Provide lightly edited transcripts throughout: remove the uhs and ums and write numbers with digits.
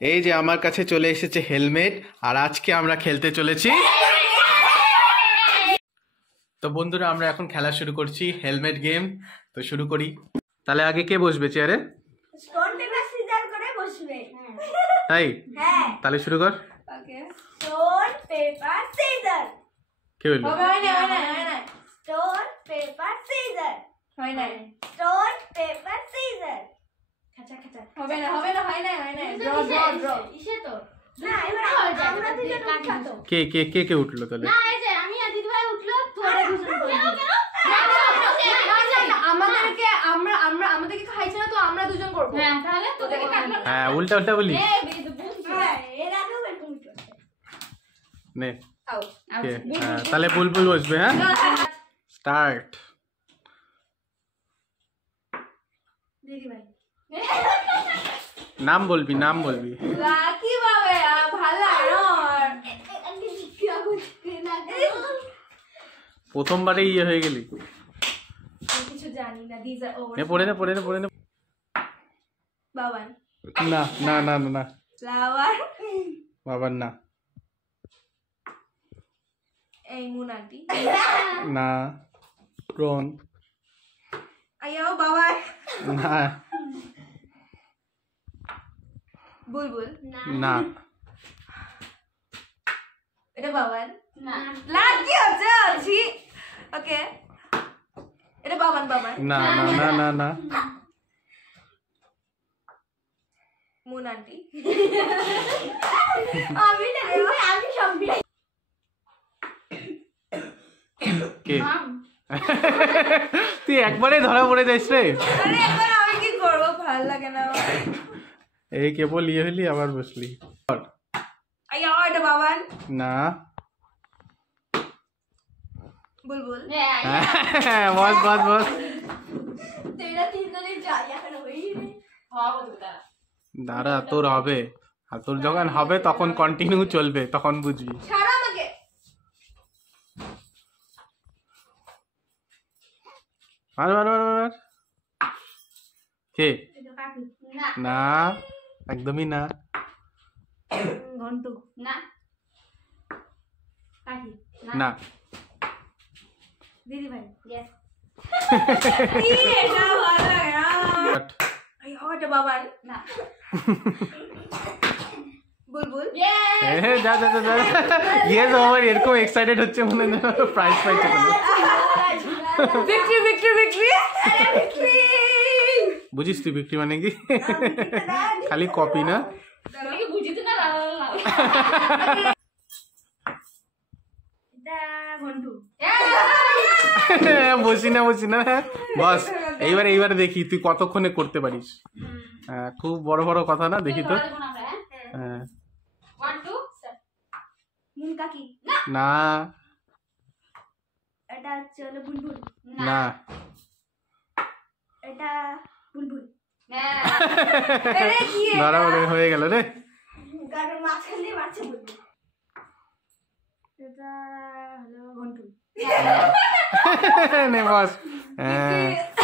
এই যে আমার কাছে চলে এসেছে হেলমেট, আর আজকে আমরা খেলতে চলেছি। তো বন্ধুরা, আমরা এখন খেলা শুরু করছি হেলমেট গেম। তো শুরু করি। তাহলে আগে কে বসবে চেয়ারে? স্টোন পেপার সিজার করে বসবে। তাই? হ্যাঁ, তাহলে শুরু কর। ওকে। Stone paper scissor. কে হলো? হয় না। Stone paper scissor. হয় না। Stone paper scissor. খাচা খাচা। হবে না। হয় না। ড্র। ইসে তো না, এবার আমরা দুজন উঠলো। কে উঠলো তাহলে? না, এই যে আমি আর দিদি ভাই উঠলো, তোরা দুজন করবি। আমাদেরকে খাইছে না, তো আমরা দুজন করব। হ্যাঁ, তাহলে তোদেরকে কাটলো। হ্যাঁ, উল্টা বলি। এর আগেও এরকম উঠলো। নে। আউ। তাহলে বুলবুল বসবে। হ্যাঁ, স্টার্ট। দিদি ভাই নাম বলবি। লাকি বাবা ভালো আর প্রথমবারে হয়ে গেলি। কিছু জানি না। This are over. পড়ে নে। বাবান। না। ফ্লাওয়ার। বাবার না। এই মুনাটি। না। রন। আইও বাবা। না। বুলবুল। না। এটা বাবান। না। লাকি আছে। ওকে। এটা বাবান। না। মুনাটি। আমি সব কে? তুই একবারে ধরা পড়ে যাস রে। আরে এবার আমি কি করব, ভালো লাগে না। এই কেবল হলি আবার বসলি। আইও এটা বাবান। না। বুলবুল। বস। তেরা তিনজনে যাই এখন হইনি। হবে তো। দাঁড়া, তোর হবে। আর তোর যখন হবে তখন কন্টিনিউ চলবে, তখন বুঝবি। ছাড়া আমাকে। মার। কে? না। না, একদমই না। ঘন্টু। না। কাকি। না। দিদি ভাই। यस। এটা ভালো লাগে না। আইও এটা বাবান। না। বুলবুল। যা। Yes over. এরকম এক্সাইটেড হচ্ছে মনে হয় প্রাইজ পাইছে। ভিক্টরি। বুঝিস তুই ভিক্টরি মানে কি? খালি কপি না। বুঝিতে না। এটা ঘন্টু। বসি না। বস। এইবার দেখি তুই কতক্ষণে করতে পারিস। খুব বড় কথা না, দেখি তো। হ্যাঁ। 1 2 মুন কাকি। না। এটা চলো বুলবুল। না। এটা বুলবুল। ধরা হয়ে গেল রে। গাড়ির মাঝখান দিয়ে মারছে বুলবুল। এটা হলো ঘন্টু। নে বস।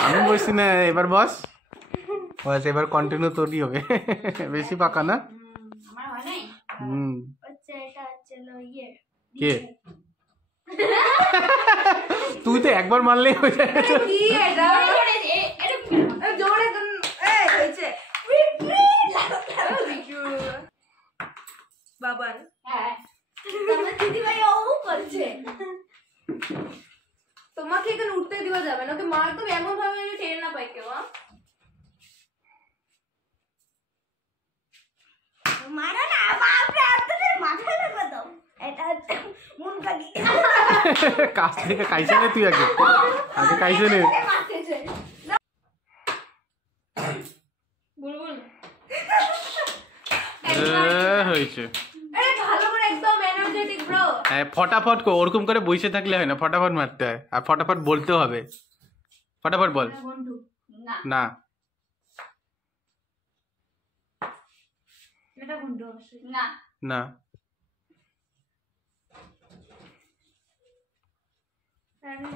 আমি বসছি না, এবার বস। এবার কন্টিনিউ তোরই হবে। বেশি পাকা না। আমার হয় নাই। আচ্ছা, এটা চলো কে? তুই তো একবার মারলেই হয়ে যায়। কি এটা? জোরে এই হইছে। বাবান। হ্যাঁ। তোমার দিদি ভাই ও করছে। তোমাকে এখানে উঠতে দিবা যাবে না। ওকে মার তো এমন ভাবে টেনে না পাই কেউ। মারো না, বাপরে আপনাদের মাথায় লাগবে তো। এটা হচ্ছে মুন কাকি। কাছ থেকে খাইছে না তুই আগে খাইছে নে। বুলবুল। হয়েছে। ভালো করে একদম এনার্জেটিক ব্রো। ফটাফট ওরকম করে বসে থাকলে হয় না, ফটাফট মারতে হয়, আর ফটাফট বলতেও হবে। ফটাফট বল। না। এটা ঘন্টু। না।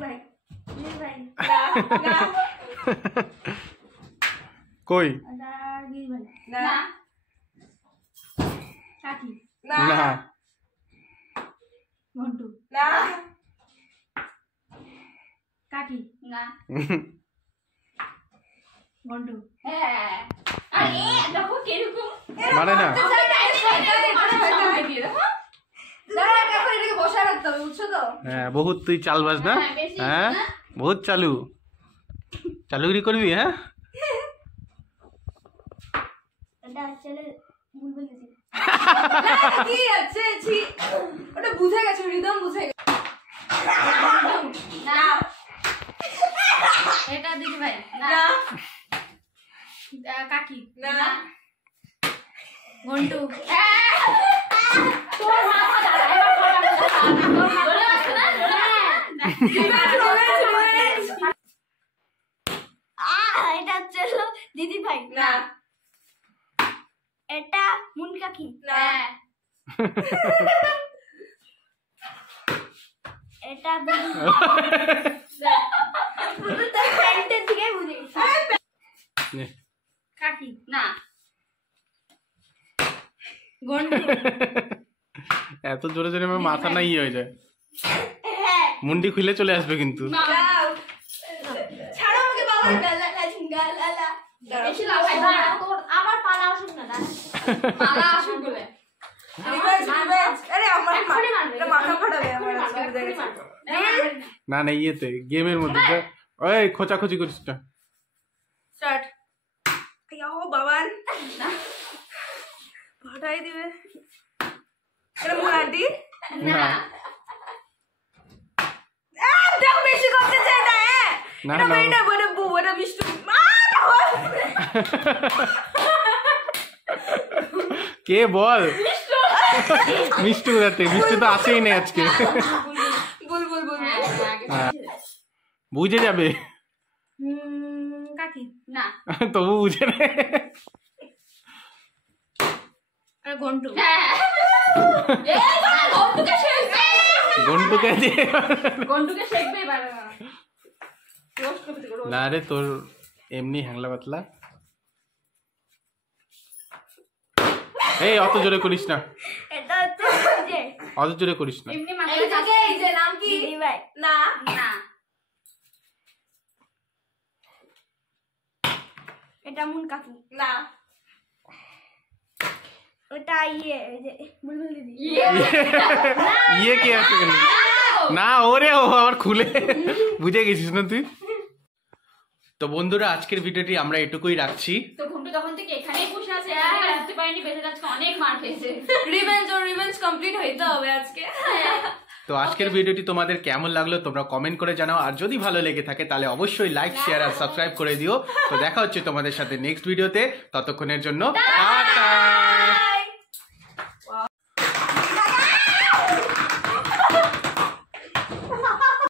ভাই। কই? না। কাকি না ঘন্টু না কাকি না ঘন্টু হ্যাঁ আরে দেখো কিরকম মানে না বসা রাখতে হবে বুঝছো তো হ্যাঁ বহুত তুই চালবাজ না হ্যাঁ বহুত চালুগিরি করবি হ্যাঁ কি আছে ছি ওটা বুঝে গেছে রিদম বুঝে গেছে না এটা দিদি ভাই না কাকি না ঘন্টু তোর মাথা দাঁড়া এবার বলে আসছে না এটা চলো দিদি ভাই না এটা মুন কাকি না এটা প্যান্টের দিকে বুঝে কাকি না ঘন্টু এত জোরে জোরে আমার মাথা না ইয়ে হয়ে যায় মুন্ডি খুলে চলে আসবে কিন্তু ছাড়ো আমাকে বাবা গালালা ঝুঙ্গালালা বেশি লাগাই না তোর আবার পালা আসুক না দাদা পালা আসুক বলে রিভার্স আরে আমার মাথা ফাটাবে আমার না না ইয়েতে গেমের মধ্যে ওই খোঁচাখুচি করিস না স্টার্ট আইয়া ও বাবান ফাটাই দিবে এটা মুরাদি না দেখো বেশি করতে চাই না না এটা না মেয়েটা বড় বউ বড় মিষ্টি মা কে বল মিষ্টি কোথাতে মিষ্টি তো আসেই নেই আজকে বল বল বল হ্যাঁ, বুঝে যাবে কাকি না তবু বুঝে নে আর ঘন্টু গন্টুকে ঘন্টুকে শেখবে এবার না রে তোর এমনি হ্যাংলা পাতলা এই অত জোরে করিস না এটা হচ্ছে যে অত জোরে করিস না এমনি মাথায় কাছে এই যে নাম কি ভাই না না এটা মুন কাকি না ওটা ইয়ে এই যে বুলবুল দিদি ইয়ে কে আছে কেন না ওরে ও আবার খুলে বুঝে গেছিস না তুই তো বন্ধুরা আজকের ভিডিওটি আমরা এটুকুই রাখছি তো ঘুমটু তখন থেকে এখানেই বসে আছে উঠতে পারেনি বেঁচে যাচ্ছে অনেক মার খেয়েছে রিভেঞ্জ কমপ্লিট হইতে হবে আজকে তো আজকের ভিডিওটি তোমাদের কেমন লাগলো তোমরা কমেন্ট করে জানাও আর যদি ভালো লেগে থাকে তাহলে অবশ্যই লাইক শেয়ার আর সাবস্ক্রাইব করে দিও তো দেখা হচ্ছে তোমাদের সাথে নেক্সট ভিডিওতে ততক্ষণের জন্য টাটা।